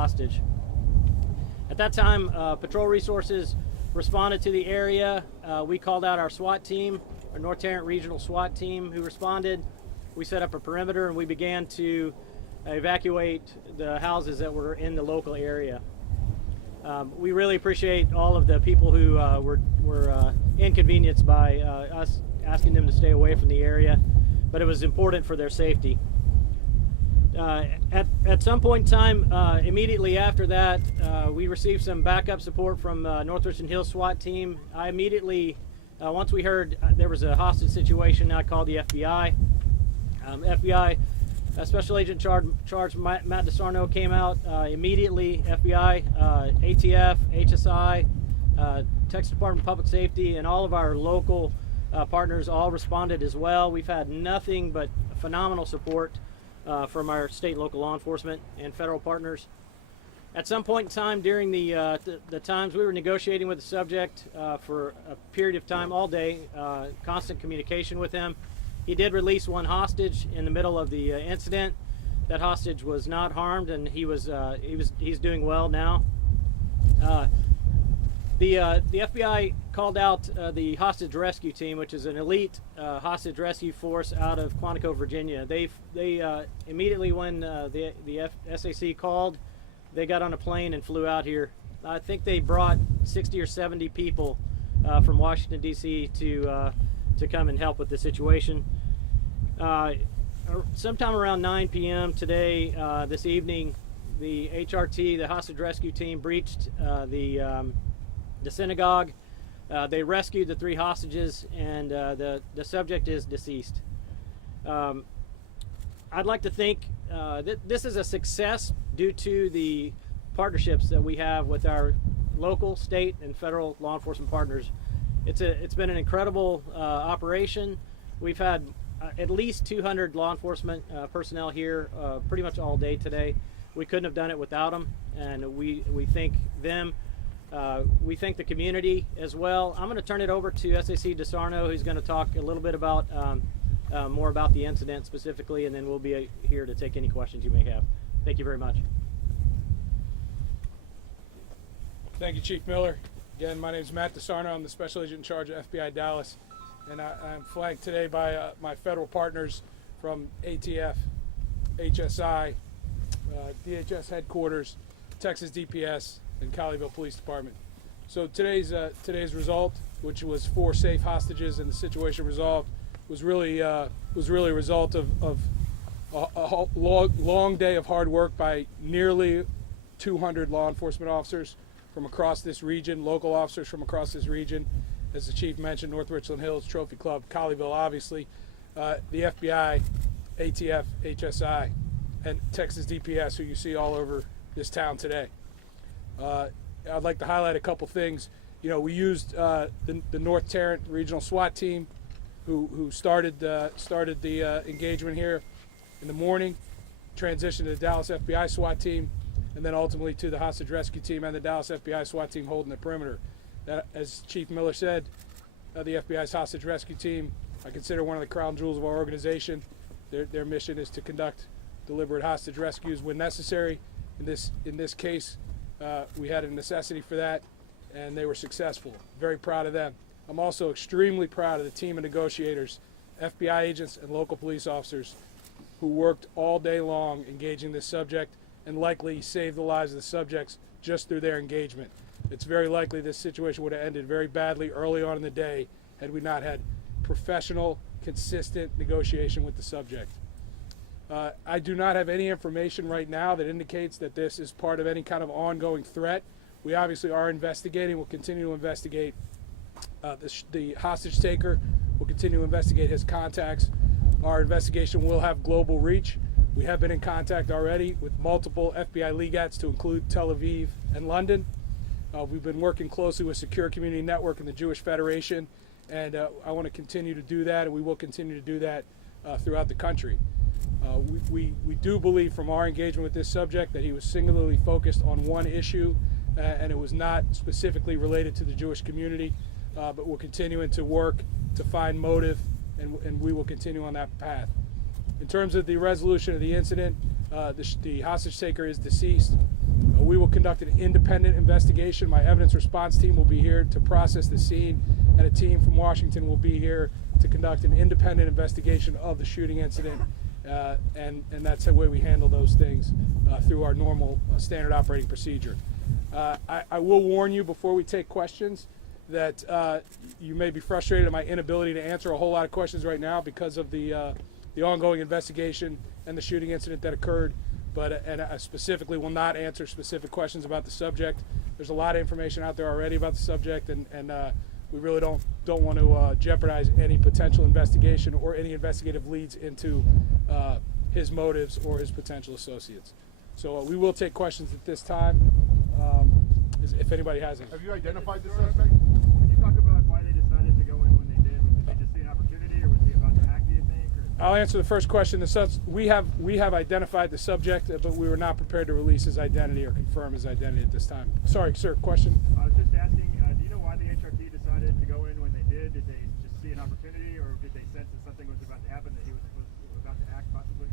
hostage. At that time, Patrol Resources responded to the area. We called out our SWAT team, our North Tarrant Regional SWAT team, who responded. We set up a perimeter and we began to evacuate the houses that were in the local area. We really appreciate all of the people who were inconvenienced by us asking them to stay away from the area, but it was important for their safety. At some point in time, immediately after that, we received some backup support from North Richland Hills SWAT team. I immediately, once we heard there was a hostage situation, I called the FBI. FBI Special Agent Charge Matt DeSarno came out immediately. FBI, ATF, HSI, Texas Department of Public Safety, and all of our local partners all responded as well. We've had nothing but phenomenal support from our state and local law enforcement and federal partners. At some point in time during the times we were negotiating with the subject for a period of time, all day, constant communication with him. He did release one hostage in the middle of the incident. That hostage was not harmed, and he's doing well now. The FBI called out the hostage rescue team, which is an elite hostage rescue force out of Quantico, Virginia. They immediately when the SAC called, they got on a plane and flew out here. I think they brought 60 or 70 people from Washington D.C. to come and help with the situation. Sometime around 9 p.m. today, this evening, the HRT, the hostage rescue team, breached the Synagogue. They rescued the 3 hostages, and the subject is deceased. I'd like to think that this is a success due to the partnerships that we have with our local, state, and federal law enforcement partners. It's been an incredible operation. We've had at least 200 law enforcement personnel here pretty much all day today. We couldn't have done it without them, and we thank them. We thank the community as well. I'm going to turn it over to SAC DeSarno, who's going to talk a little bit about more about the incident specifically, and then we'll be here to take any questions you may have. Thank you very much. Thank you, Chief Miller. Again, my name is Matt DeSarno. I'm the Special Agent in charge of FBI Dallas, and I'm flanked today by my federal partners from ATF, HSI, DHS headquarters, Texas DPS, and Colleyville Police Department. So today's result, which was 4 safe hostages and the situation resolved, was really a result of a long day of hard work by nearly 200 law enforcement officers from across this region, local officers from across this region. As the chief mentioned, North Richland Hills, Trophy Club, Colleyville, obviously, the FBI, ATF, HSI, and Texas DPS, who you see all over this town today. I'd like to highlight a couple things. You know, we used the North Tarrant Regional SWAT team, who started the engagement here in the morning, transitioned to the Dallas FBI SWAT team, and then ultimately to the hostage rescue team and the Dallas FBI SWAT team holding the perimeter. That, as Chief Miller said, the FBI's hostage rescue team, I consider one of the crown jewels of our organization. Their mission is to conduct deliberate hostage rescues when necessary. In this case, we had a necessity for that, and they were successful. Very proud of them. I'm also extremely proud of the team of negotiators, FBI agents and local police officers who worked all day long engaging this subject and likely saved the lives of the subjects just through their engagement. It's very likely this situation would have ended very badly early on in the day had we not had professional, consistent negotiation with the subject. I do not have any information right now that indicates that this is part of any kind of ongoing threat. We obviously are investigating. We'll continue to investigate the hostage taker. We'll continue to investigate his contacts. Our investigation will have global reach. We have been in contact already with multiple FBI legats to include Tel Aviv and London. We've been working closely with Secure Community Network and the Jewish Federation, and I want to continue to do that, and we will continue to do that throughout the country. We do believe from our engagement with this subject that he was singularly focused on one issue, and it was not specifically related to the Jewish community, but we're continuing to work to find motive, and we will continue on that path. In terms of the resolution of the incident, the hostage taker is deceased. We will conduct an independent investigation. My evidence response team will be here to process the scene, and a team from Washington will be here to conduct an independent investigation of the shooting incident. And that's the way we handle those things through our normal standard operating procedure. I will warn you before we take questions that you may be frustrated at my inability to answer a whole lot of questions right now because of the ongoing investigation and the shooting incident that occurred. But I specifically will not answer specific questions about the subject. There's a lot of information out there already about the subject, and we really don't want to jeopardize any potential investigation or any investigative leads into his motives or his potential associates. So we will take questions at this time, if anybody has any. Have you identified the suspect? Can you talk about why they decided to go in when they did? Did they just see an opportunity, or was he about to act, do you think? Or? I'll answer the first question. We have identified the subject, but we were not prepared to release his identity or confirm his identity at this time. Sorry, sir, question? I was just asking, do you know why the HRT decided to go in when they did? Did they just see an opportunity, or did they sense that something was about to happen, that he was about to act possibly?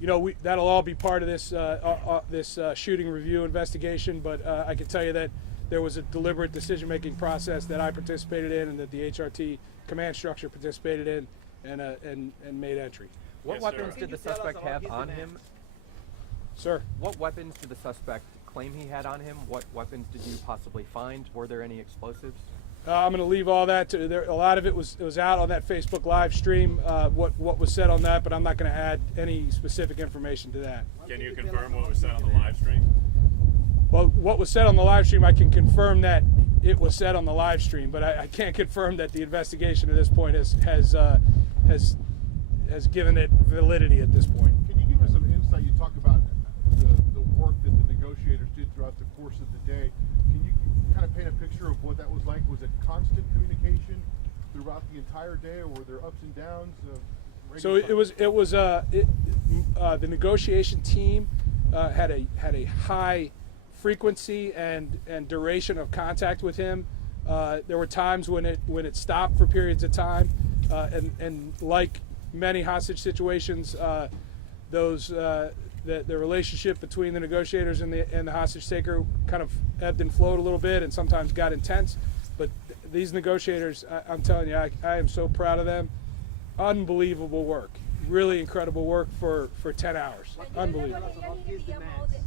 You know, that'll all be part of this shooting review investigation, but I can tell you that there was a deliberate decision-making process that I participated in and that the HRT command structure participated in and made entry. What weapons did the suspect have on him? Sir? What weapons did the suspect claim he had on him? What weapons did you possibly find? Were there any explosives? I'm going to leave all that to there. A lot of it was out on that Facebook live stream. What was said on that, but I'm not going to add any specific information to that. Can you confirm what was said on the live stream? Well, what was said on the live stream, I can confirm that it was said on the live stream, but I can't confirm that the investigation at this point has given it validity at this point. Can you give us some insight? You talk about the work that the negotiators did throughout the course of the day. Can you kind of paint a picture of what that was like? Was it constant communication throughout the entire day, or were there ups and downs? So the negotiation team had a high frequency and duration of contact with him. There were times when it stopped for periods of time, and like many hostage situations, the relationship between the negotiators and the hostage taker kind of ebbed and flowed a little bit, and sometimes got intense. But these negotiators, I'm telling you, I am so proud of them. Unbelievable work, really incredible work for 10 hours. Unbelievable.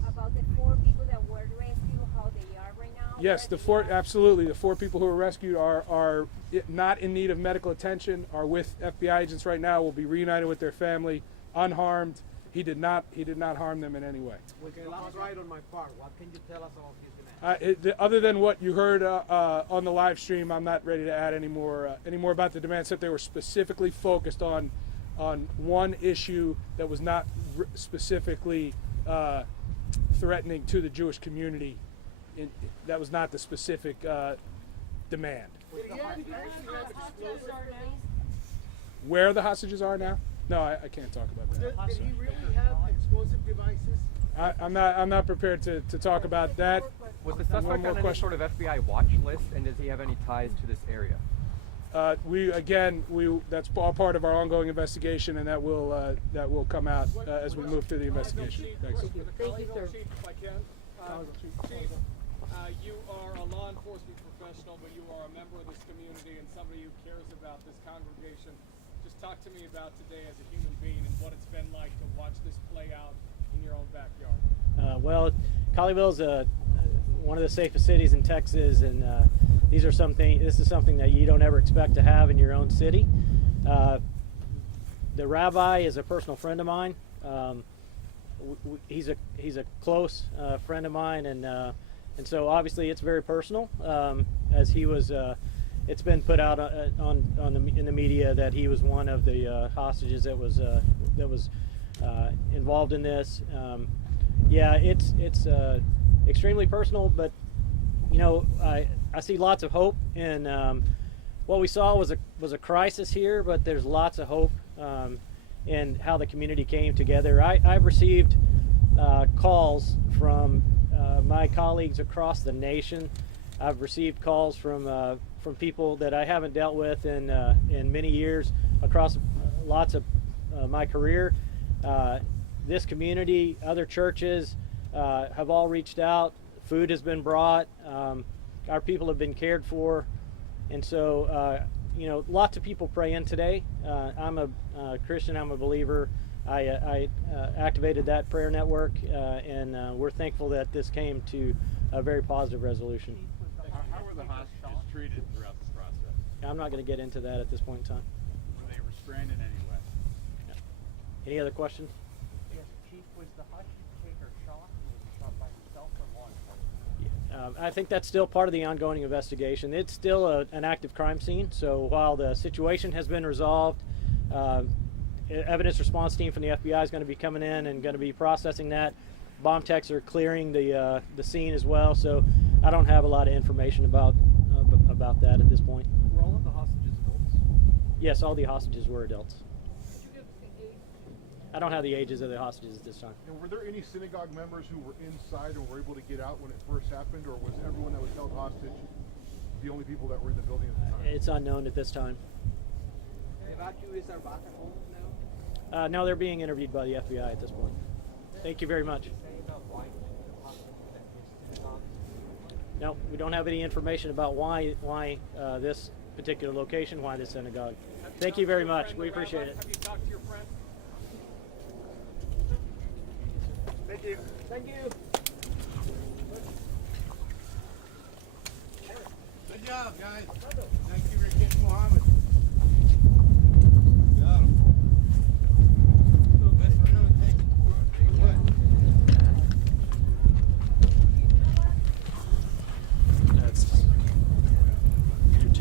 About the 4 people that were rescued, how they are right now? Yes, absolutely. The 4 people who were rescued are not in need of medical attention, are with FBI agents right now, will be reunited with their family, unharmed. He did not harm them in any way. Okay, last right on my part. What can you tell us about his demand? Other than what you heard on the live stream, I'm not ready to add any more about the demands. That they were specifically focused on one issue that was not specifically threatening to the Jewish community. That was not the specific demand. Where the hostages are now? No, I can't talk about that. Did he really have explosive devices? I'm not prepared to talk about that. Was the suspect on any sort of FBI watch list, and does he have any ties to this area? That's all part of our ongoing investigation, and that will come out as we move through the investigation. Thanks. Thank you, sir. Chief, if I can. Chief, you are a law enforcement professional, but you are a member of this community and somebody who cares about this congregation. Just talk to me about today as a human being and what it's been like to watch this play out in your own backyard. Well, Colleyville is one of the safest cities in Texas, and this is something that you don't ever expect to have in your own city. The rabbi is a personal friend of mine. He's a close friend of mine, and so obviously it's very personal. As he was, it's been put out in the media that he was one of the hostages that was involved in this. It's extremely personal, but I see lots of hope, and what we saw was a crisis here, but there's lots of hope in how the community came together. I've received calls from my colleagues across the nation. I've received calls from people that I haven't dealt with in many years across lots of my career. This community, other churches have all reached out. food has been brought. Our people have been cared for. And so, lots of people pray in today. I'm a Christian. I'm a believer. I activated that prayer network, and we're thankful that this came to a very positive resolution. How were the hostages treated throughout this process? I'm not going to get into that at this point in time. Were they restrained in any way? Any other questions? Yes, Chief, was the hostage taker shot? Was he shot by himself or law enforcement? I think that's still part of the ongoing investigation. It's still an active crime scene, so while the situation has been resolved, evidence response team from the FBI is going to be coming in and going to be processing that. Bomb techs are clearing the scene as well, so I don't have a lot of information about that at this point. Were all of the hostages adults? Yes, all the hostages were adults. I don't have the ages of the hostages at this time. And were there any synagogue members who were inside and were able to get out when it first happened, or was everyone that was held hostage the only people that were in the building at the time? It's unknown at this time. The evacuees are back at home now? No, they're being interviewed by the FBI at this point. Thank you very much. No, we don't have any information about why this particular location, why this synagogue. Thank you very much. We appreciate it. Have you talked to your friend? Thank you. Thank you. Good job, guys.